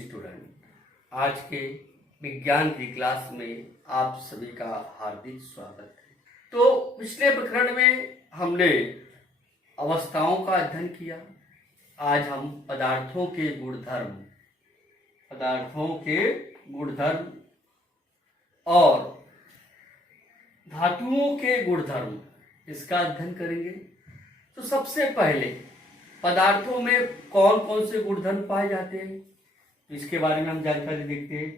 Student, आज के विज्ञान की क्लास में आप सभी का हार्दिक स्वागत है। तो पिछले प्रकरण में हमने अवस्थाओं का अध्ययन किया। आज हम पदार्थों के गुणधर्म और धातुओं के गुणधर्म इसका अध्ययन करेंगे। तो सबसे पहले पदार्थों में कौन कौन से गुणधर्म पाए जाते हैं, तो इसके बारे में हम जानकारी देखते हैं।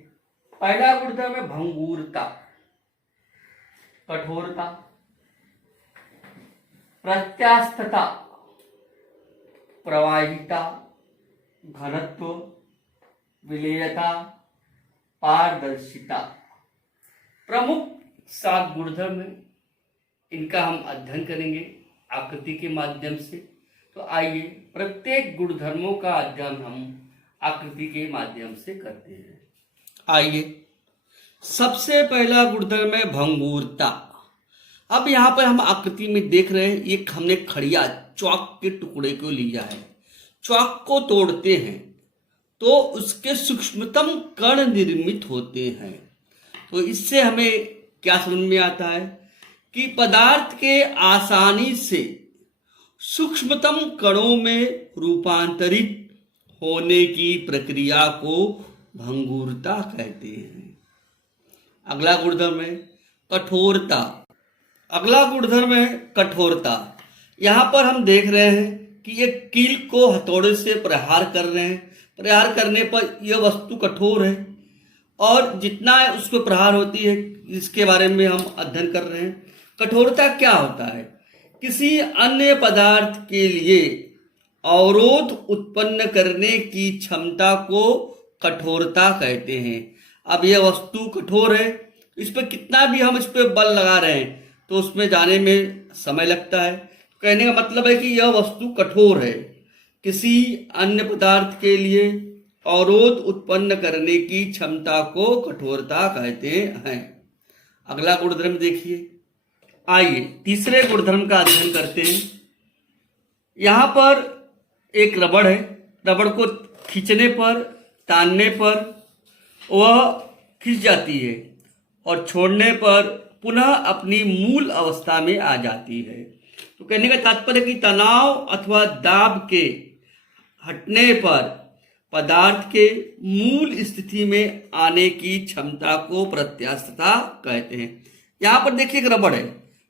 पहला गुणधर्म है भंगुरता, कठोरता, प्रत्यास्थता, प्रवाहिता, घनत्व, विलेयता, पारदर्शिता। प्रमुख 7 गुणधर्म हैं, इनका हम अध्ययन करेंगे आकृति के माध्यम से। तो आइए प्रत्येक गुणधर्मों का अध्ययन हम आकृति के माध्यम से करते हैं। आइए, सबसे पहला गुणधर्म है भंगुरता। अब यहाँ पर हम आकृति में देख रहे हैं, एक हमने खड़िया चौक के टुकड़े को लिया है। चौक को तोड़ते हैं तो उसके सूक्ष्मतम कण निर्मित होते हैं। तो इससे हमें क्या समझ में आता है कि पदार्थ के आसानी से सूक्ष्मतम कणों में रूपांतरित होने की प्रक्रिया को भंगुरता कहते हैं। अगला गुणधर्म है कठोरता। यहाँ पर हम देख रहे हैं कि एक कील को हथौड़े से प्रहार कर रहे हैं। प्रहार करने पर यह वस्तु कठोर है और जितना उस पर प्रहार होती है, इसके बारे में हम अध्ययन कर रहे हैं। कठोरता क्या होता है? किसी अन्य पदार्थ के लिए अवरोध उत्पन्न करने की क्षमता को कठोरता कहते हैं। अब यह वस्तु कठोर है, इस पर कितना भी हम इस पर बल लगा रहे हैं तो उसमें जाने में समय लगता है। कहने का मतलब है कि यह वस्तु कठोर है, किसी अन्य पदार्थ के लिए अवरोध उत्पन्न करने की क्षमता को कठोरता कहते हैं। अगला गुणधर्म देखिए। आइए तीसरे गुणधर्म का अध्ययन करते हैं। यहाँ पर एक रबड़ है। रबड़ को खींचने पर, तानने पर वह खिंच जाती है और छोड़ने पर पुनः अपनी मूल अवस्था में आ जाती है। तो कहने का तात्पर्य कि तनाव अथवा दाब के हटने पर पदार्थ के मूल स्थिति में आने की क्षमता को प्रत्यास्थता कहते हैं। यहाँ पर देखिए एक रबड़ है,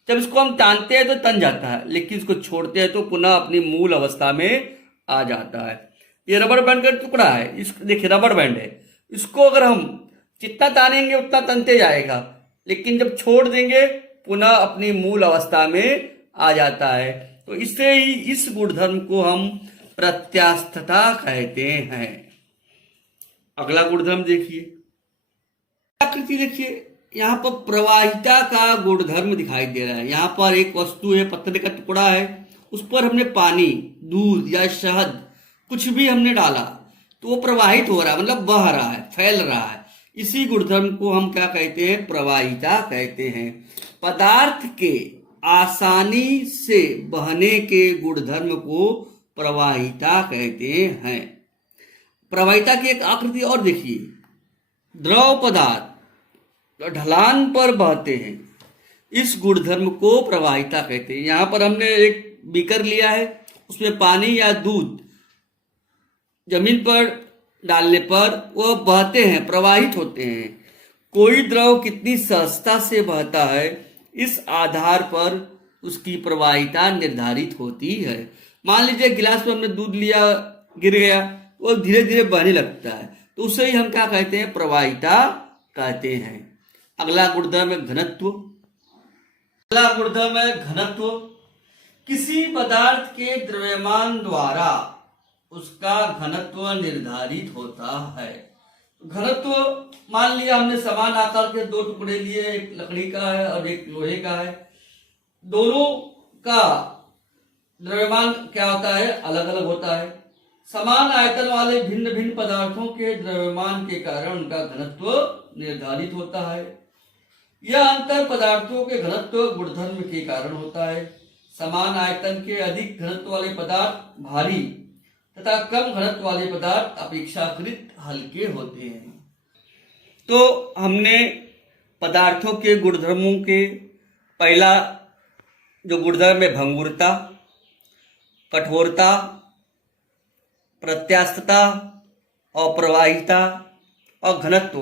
जब इसको हम तानते हैं तो तन जाता है, लेकिन इसको छोड़ते हैं तो पुनः अपनी मूल अवस्था में आ जाता है। ये रबड़ बैंड का टुकड़ा है, इस देखिए रबड़ बैंड है, इसको अगर हम जितना तानेंगे उतना तनते जाएगा, लेकिन जब छोड़ देंगे पुनः अपनी मूल अवस्था में आ जाता है। तो इससे ही इस गुणधर्म को हम प्रत्यास्थता कहते हैं। अगला गुणधर्म देखिए, आकृति देखिए। यहाँ पर प्रवाहिता का गुणधर्म दिखाई दे रहा है। यहाँ पर एक वस्तु है, पत्थर का टुकड़ा है, उस पर हमने पानी, दूध या शहद कुछ भी हमने डाला तो वो प्रवाहित हो रहा है, मतलब बह रहा है, फैल रहा है। इसी गुणधर्म को हम क्या कहते हैं? प्रवाहिता कहते हैं। पदार्थ के आसानी से बहने के गुणधर्म को प्रवाहिता कहते हैं। प्रवाहिता की एक आकृति और देखिए। द्रव पदार्थ ढलान पर बहते हैं, इस गुणधर्म को प्रवाहिता कहते हैं। यहाँ पर हमने एक बीकर लिया है, उसमें पानी या दूध जमीन पर डालने पर वह बहते हैं, प्रवाहित होते हैं। कोई द्रव कितनी सहजता से बहता है, इस आधार पर उसकी प्रवाहिता निर्धारित होती है। मान लीजिए गिलास में हमने दूध लिया, गिर गया, वो धीरे धीरे बहने लगता है, तो उसे ही हम क्या कहते हैं? प्रवाहिता कहते हैं। अगला गुणधर्म है घनत्व। किसी पदार्थ के द्रव्यमान द्वारा उसका घनत्व निर्धारित होता है। घनत्व, मान लिया हमने समान आकार के 2 टुकड़े लिए, एक लकड़ी का है और एक लोहे का है। दोनों का द्रव्यमान क्या होता है? अलग अलग होता है। समान आयतन वाले भिन्न भिन्न पदार्थों के द्रव्यमान के कारण उनका घनत्व निर्धारित होता है। यह अंतर पदार्थों के घनत्व गुणधर्म के कारण होता है। समान आयतन के अधिक घनत्व वाले पदार्थ भारी तथा कम घनत्व वाले पदार्थ अपेक्षाकृत हल्के होते हैं। तो हमने पदार्थों के गुणधर्मों के पहला जो गुणधर्म है भंगुरता, कठोरता, प्रत्यास्थता, अप्रवाहिता और घनत्व,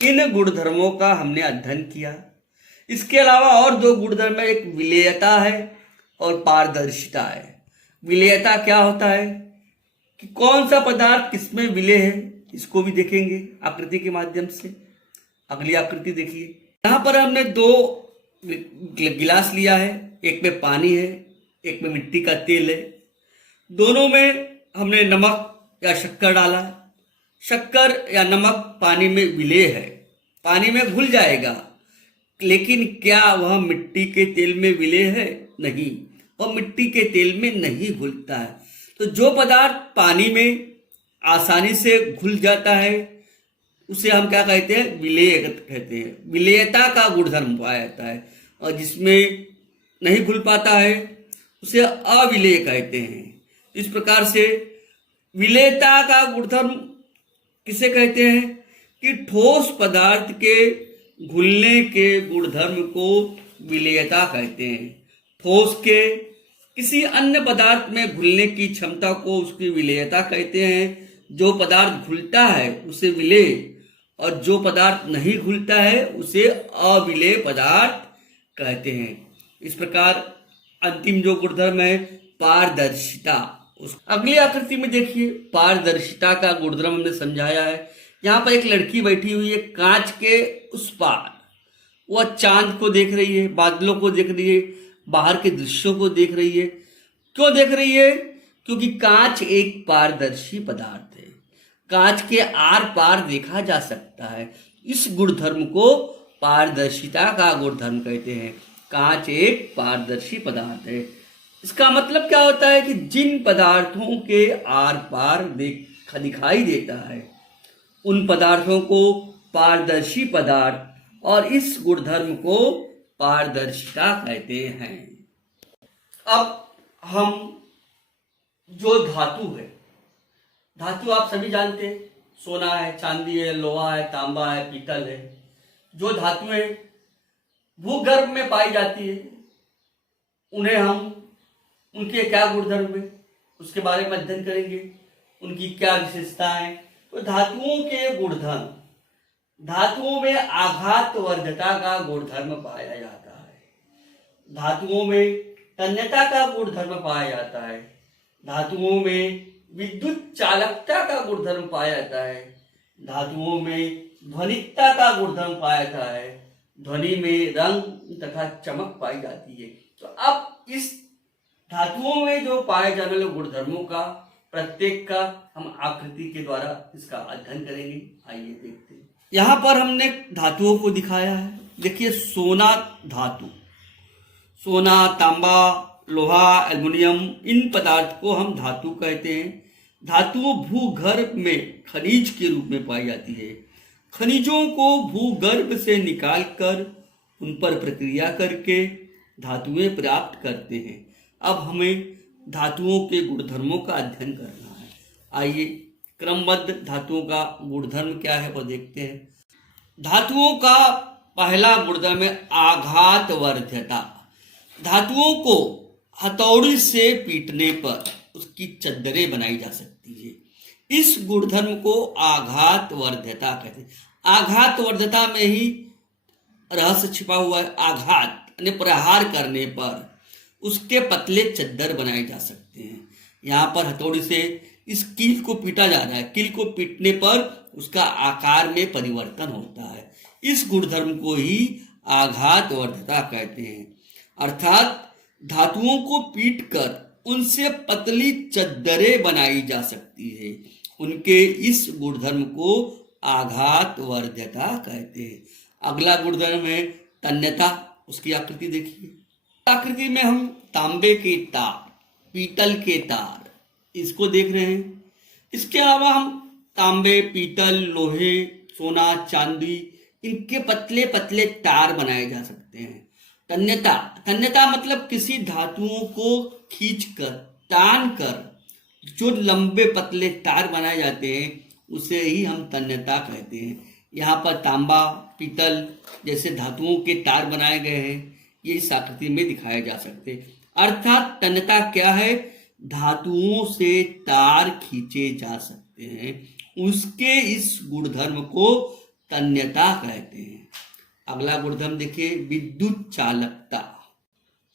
इन गुणधर्मों का हमने अध्ययन किया। इसके अलावा और दो गुणधर्म है, एक विलेयता है और पारदर्शिता है। विलेयता क्या होता है कि कौन सा पदार्थ किसमें विलेय है, इसको भी देखेंगे आकृति के माध्यम से। अगली आकृति देखिए, यहाँ पर हमने दो गिलास लिया है, एक में पानी है, एक में मिट्टी का तेल है। दोनों में हमने नमक या शक्कर डाला। शक्कर या नमक पानी में विलेय है, पानी में घुल जाएगा, लेकिन क्या वह मिट्टी के तेल में विलेय है? नहीं, वह मिट्टी के तेल में नहीं घुलता है। तो जो पदार्थ पानी में आसानी से घुल जाता है उसे हम क्या कहते हैं? विलेय कहते हैं। विलेयता का गुणधर्म पाया जाता है, और जिसमें नहीं घुल पाता है उसे अविलेय कहते हैं। इस प्रकार से विलेयता का गुणधर्म किसे कहते हैं कि ठोस पदार्थ के घुलने के गुणधर्म को विलेयता कहते हैं। ठोस के किसी अन्य पदार्थ में घुलने की क्षमता को उसकी विलेयता कहते हैं। जो पदार्थ घुलता है उसे विलेय, और जो पदार्थ नहीं घुलता है उसे अविलेय पदार्थ कहते हैं। इस प्रकार अंतिम जो गुणधर्म है पारदर्शिता, उस अगली आकृति में देखिए, पारदर्शिता का गुणधर्म हमने समझाया है। यहाँ पर एक लड़की बैठी हुई है कांच के उस पार, वह चांद को देख रही है, बादलों को देख रही है, बाहर के दृश्यों को देख रही है। क्यों देख रही है? क्योंकि कांच एक पारदर्शी पदार्थ है, कांच के आर पार देखा जा सकता है। इस गुणधर्म को पारदर्शिता का गुणधर्म कहते हैं। कांच एक पारदर्शी पदार्थ है। इसका मतलब क्या होता है कि जिन पदार्थों के आर पार दिखाई देता है उन पदार्थों को पारदर्शी पदार्थ और इस गुणधर्म को पारदर्शिता कहते हैं। अब हम जो धातु है, धातु आप सभी जानते हैं, सोना है, चांदी है, लोहा है, तांबा है, पीतल है। जो धातुएं भूगर्भ में पाई जाती है उन्हें हम उनके क्या गुणधर्म है उसके बारे में अध्ययन करेंगे, उनकी क्या विशेषताएं। तो धातुओं के गुणधर्म, धातुओं में आघात वर्धता का गुणधर्म पाया जाता है, धातुओं में तन्यता का गुणधर्म पाया जाता है, धातुओं में विद्युत चालकता का गुणधर्म पाया जाता है, धातुओं में ध्वनिकता का गुणधर्म पाया जाता है, ध्वनि में रंग तथा चमक पाई जाती है। तो अब इस धातुओं में जो पाए जाने वाले गुणधर्मों का प्रत्येक का हम आकृति के द्वारा इसका अध्ययन करेंगे। आइए देखते हैं। यहाँ पर हमने धातुओं को दिखाया है। देखिए, सोना धातु, सोना, तांबा, लोहा, एल्युमिनियम, इन पदार्थ को हम धातु कहते हैं। धातुओं भूगर्भ में खनिज के रूप में पाई जाती है। खनिजों को भूगर्भ से निकालकर उन पर प्रक्रिया करके धातुएं प्राप्त करते हैं। अब हमें धातुओं के गुणधर्मों का अध्ययन करना है। आइए क्रमबद्ध धातुओं का गुणधर्म क्या है वो देखते हैं। धातुओं का पहला गुणधर्म है आघात वर्ध्यता। धातुओं को हथौड़ी से पीटने पर उसकी चद्दरें बनाई जा सकती है। इस गुणधर्म को आघात वर्ध्यता कहते हैं। आघात वर्ध्यता में ही रहस्य छिपा हुआ है। आघात यानी प्रहार करने पर उसके पतले चद्दर बनाए जा सकते हैं। यहाँ पर हथौड़ी से इस कील को पीटा जा रहा है। कील को पीटने पर उसका आकार में परिवर्तन होता है। इस गुणधर्म को ही आघात वर्ध्यता कहते हैं। अर्थात धातुओं को पीटकर उनसे पतली चद्दरें बनाई जा सकती है। उनके इस गुणधर्म को आघात वर्ध्यता कहते हैं। अगला गुणधर्म है तन्यता। उसकी आकृति देखिए। आकृति में हम तांबे के तार, पीतल के तार इसको देख रहे हैं। इसके अलावा हम तांबे, पीतल, लोहे, सोना, चांदी, इनके पतले पतले तार बनाए जा सकते हैं। तन्यता, तन्यता मतलब किसी धातुओं को खींचकर, तान कर जो लंबे पतले तार बनाए जाते हैं उसे ही हम तन्यता कहते हैं। यहाँ पर तांबा, पीतल जैसे धातुओं के तार बनाए गए हैं, ये इस आकृति में दिखाए जा सकते हैं। अर्थात तन्यता क्या है? धातुओं से तार खींचे जा सकते हैं, उसके इस गुणधर्म को तन्यता कहते हैं। अगला गुणधर्म देखिए, विद्युत चालकता।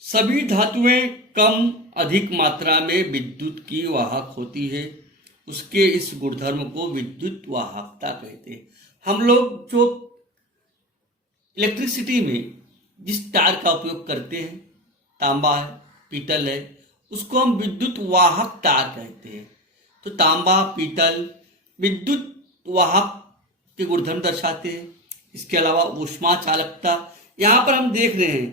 सभी धातुएं कम अधिक मात्रा में विद्युत की वाहक होती है, उसके इस गुणधर्म को विद्युत वाहकता कहते हैं। हम लोग जो इलेक्ट्रिसिटी में जिस तार का उपयोग करते हैं, तांबा है, पीतल है, उसको हम विद्युत वाहक तार कहते हैं। तो तांबा, पीतल विद्युत वाहक के गुणधर्म दर्शाते हैं। इसके अलावा ऊष्मा चालकता, यहाँ पर हम देख रहे हैं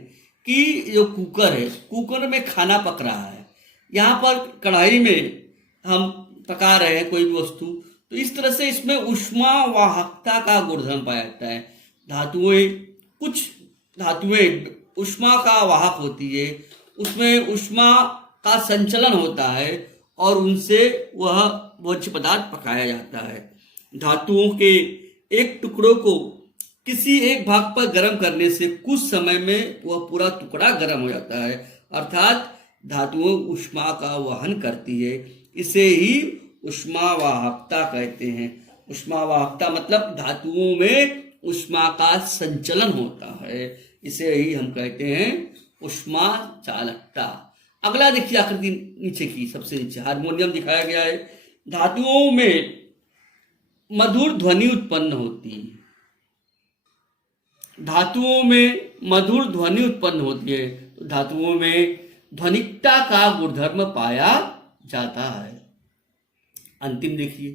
कि जो कुकर है, कुकर में खाना पक रहा है, यहाँ पर कढ़ाई में हम पका रहे हैं कोई भी वस्तु, तो इस तरह से इसमें ऊष्मा वाहकता का गुणधर्म पाया जाता है। धातुएं, कुछ धातुएं ऊष्मा का वाहक होती है, उसमें ऊष्मा का संचलन होता है और उनसे वह भोज्य पदार्थ पकाया जाता है। धातुओं के एक टुकड़ों को किसी एक भाग पर गर्म करने से कुछ समय में वह पूरा टुकड़ा गर्म हो जाता है, अर्थात धातुओं ऊष्मा का वहन करती है। इसे ही ऊष्मा वाहकता कहते हैं। ऊष्मा वाहकता मतलब धातुओं में ऊष्मा का संचलन होता है, इसे ही हम कहते हैं ऊष्मा चालकता। अगला देखिए आकृति नीचे की, सबसे नीचे हारमोनियम दिखाया गया है। धातुओं में मधुर ध्वनि उत्पन्न होती है, धातुओं में मधुर ध्वनि उत्पन्न होती है, तो धातुओं में ध्वनिकता का गुणधर्म पाया जाता है। अंतिम देखिए,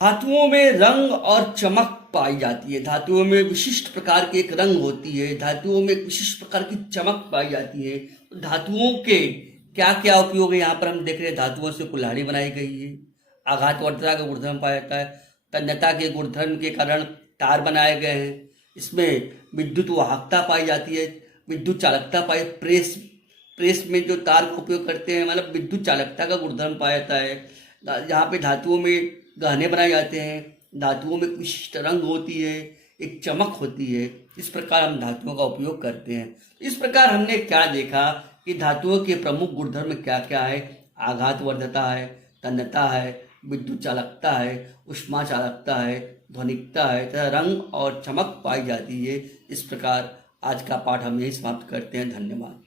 धातुओं में रंग और चमक पाई जाती है। धातुओं में विशिष्ट प्रकार की एक रंग होती है, धातुओं में एक विशिष्ट प्रकार की चमक पाई जाती है। तो धातुओं के क्या क्या उपयोग है, यहाँ पर हम देख रहे हैं धातुओं से कुल्हाड़ी बनाई गई है, आघातवर्धकता का गुणधर्म पाया जाता है, तन्यता के गुणधर्म के कारण तार बनाए गए हैं, इसमें विद्युत वाहकता पाई जाती है, विद्युत चालकता पाई, प्रेस में जो तार का उपयोग करते हैं मतलब विद्युत चालकता का गुणधर्म पाया जाता है। जहाँ पे धातुओं में गहने बनाए जाते हैं, धातुओं में विशिष्ट रंग होती है, एक चमक होती है, इस प्रकार हम धातुओं का उपयोग करते हैं। इस प्रकार हमने क्या देखा कि धातुओं के प्रमुख गुणधर्म क्या क्या है? आघातवर्धकता है, तन्यता है, विद्युत चालकता है, ऊष्मा चालकता है, ध्वनिकता है तथा रंग और चमक पाई जाती है। इस प्रकार आज का पाठ हम यही समाप्त करते हैं। धन्यवाद।